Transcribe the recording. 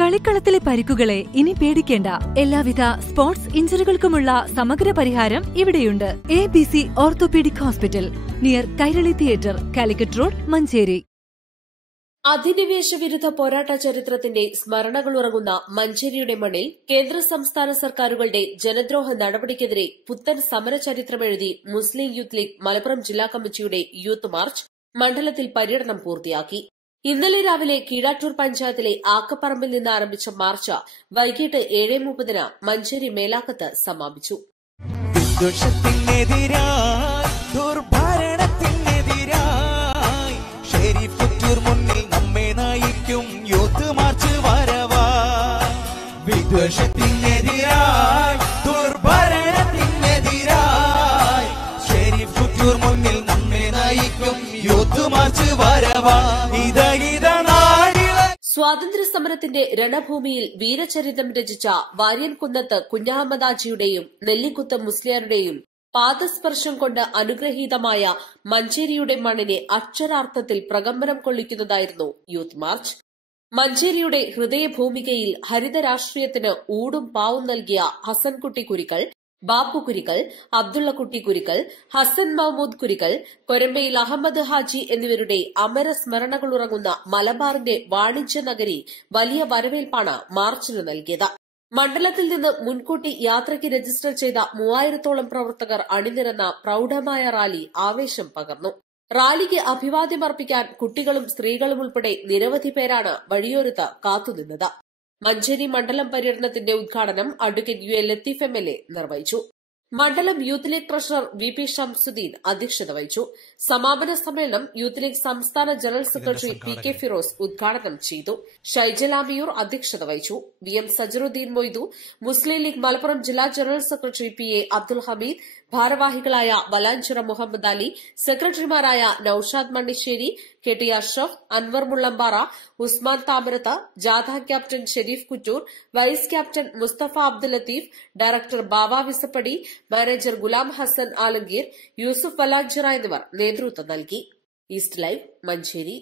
കളിക്കളത്തിലെ പരിക്കുകളെ ഇനി പേടിക്കേണ്ട. എല്ലാവിധ സ്പോർട്സ് ഇഞ്ചുറികൾക്കുമുള്ള സമഗ്ര പരിഹാരം ഇവിടെയുണ്ട്. A B C orthopaedic hospital near Kairali theatre Calicut road Manjeri. അധിനിവേശ വിരുദ്ധ പോരാട്ട ചരിത്രത്തിന്റെ സ്മരണകൾ ഉറങ്ങുന്ന മഞ്ചേരിയുടെ മണ്ണിൽ കേന്ദ്ര സംസ്ഥാന സർക്കാരുകളുടെ ജനദ്രോഹ നടപടിക്കെതിരെ പുത്തൻ സമര ചരിത്രമെഴുതി മുസ്ലിം യൂത്ത് ലീഗ് മലപ്പുറം ജില്ലാ കമ്മിറ്റിയുടെ യൂത്ത് മാർച്ച് മണ്ഡലത്തിൽ പര്യടനം പൂർത്തിയാക്കി. ഇന്നലെ രാവിലെ കീഴാറ്റൂർ പഞ്ചായത്തിലെ ആക്കപ്പറമ്പിൽ നിന്ന് ആരംഭിച്ച മാർച്ച് വൈകിട്ട് ഏഴ് മുപ്പതിന് മഞ്ചേരി മേലാക്കത്ത് സമാപിച്ചു. വിദ്വേഷത്തിനെതിരായി ദുർഭരണത്തിനെതിരായി ശരി കുറ്റൂർ മുന്നിൽ നമ്മെ നയിക്കും യൂത്ത് മാർച്ച് വരവാ വിദ്വേഷത്തിനെതിരായി സ്വാതന്ത്ര്യ സമരത്തിന്റെ രണഭൂമിയിൽ വീരചരിതം രചിച്ച വാര്യൻകുന്നത്ത് കുഞ്ഞഹമ്മദാജിയുടെയും നെല്ലിക്കുത്ത് മുസ്ലിയാരുടെയും പാദസ്പർശം കൊണ്ട് അനുഗ്രഹീതമായ മഞ്ചേരിയുടെ മണ്ണിനെ അക്ഷരാർത്ഥത്തിൽ പ്രകമ്പനം കൊള്ളിക്കുന്നതായിരുന്നു യൂത്ത് മാർച്ച്. മഞ്ചേരിയുടെ ഹൃദയഭൂമികയിൽ ഹരിത രാഷ്ട്രീയത്തിന് ഊടും പാവും നൽകിയ ഹസൻകുട്ടി കുരിക്കൾ ബാപ്പു കുരിക്കൽ അബ്ദുള്ളക്കുട്ടി കുരിക്കൽ ഹസൻ മഹ്മൂദ് കുരിക്കൽ കൊരമ്പയിൽ അഹമ്മദ് ഹാജി എന്നിവരുടെ അമര സ്മരണകൾ ഉറങ്ങുന്ന മലബാറിന്റെ വാണിജ്യ നഗരി വലിയ വരവേൽപ്പാണ് മാർച്ചിന് നൽകിയത്. മണ്ഡലത്തിൽ നിന്ന് മുൻകൂട്ടി യാത്രയ്ക്ക് രജിസ്റ്റർ ചെയ്ത മൂവായിരത്തോളം പ്രവർത്തകർ അണിനിരന്ന പ്രൌഢമായ റാലി ആവേശം പകർന്നു. റാലിക്ക് അഭിവാദ്യമർപ്പിക്കാൻ കുട്ടികളും സ്ത്രീകളും ഉൾപ്പെടെ നിരവധി പേരാണ് വഴിയോരത്ത് കാത്തുനിന്നത്. മഞ്ചേരി മണ്ഡലം പര്യടനത്തിന്റെ ഉദ്ഘാടനം advocate U A Latheef M L A നിർവഹിച്ചു മണ്ഡലം youth league treasurer V P Shamsudheen അധ്യക്ഷത വഹിച്ചു. സമാപന സമ്മേളനം യൂത്ത് ലീഗ് സംസ്ഥാന general secretary P K Firos ഉദ്ഘാടനം ചെയ്തു. ഷൈജൽ അധ്യക്ഷത വഹിച്ചു. V M Sajarudheen Moidu Muslim league Malappuram ജില്ലാ general secretary P A Abdul Hameed ഭാരവാഹികളായ വലാഞ്ചിറ മുഹമ്മദ് അലി സെക്രട്ടറിമാരായ നൌഷാദ് മണ്ണിശ്ശേരി കെ ടി അഷ്റഫ് അൻവർ മുള്ളമ്പാറ ഉസ്മാൻ താമരത്ത് ജാഥ captain Sherif Kuttur vice captain Musthafa Abdul Latheef director Baba Visappadi manager Gulam Hassan Alamgir Yusuf Valanchira എന്നിവർ നേതൃത്വം നൽകി. East live Manjeri.